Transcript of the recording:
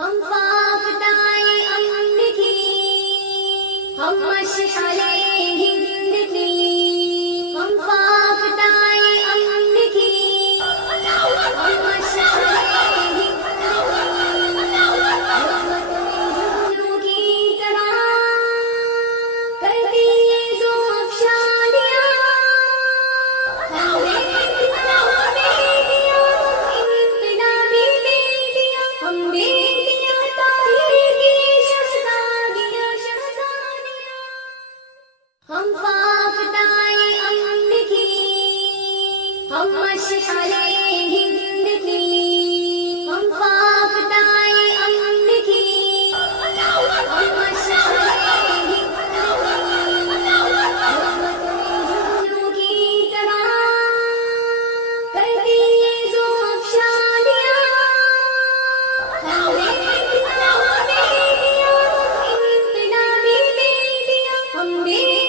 ہم فافتائے امن کی، ہم مشعلے ہند کی، ہم فافتائے امن کی، ہم مشعلے ہند کی، جھنڈوں کی طرح کرتی ہے زو افشانیاں، ہم بیٹیاں انقلابی بیٹیاں، ہم بیٹیاں طاہر کی شہزادیاں، شہزادیاں، ہم فافتائے امن کی، ہم مشعلے ہند کی، ہم فافتائے امن کی، ہم مشعلے ہند کی، جھنڈوں کی طرح کرتی ہے زو افشانیاں، ہم بیٹیاں انقلابی بیٹیاں، ہم بیٹیاں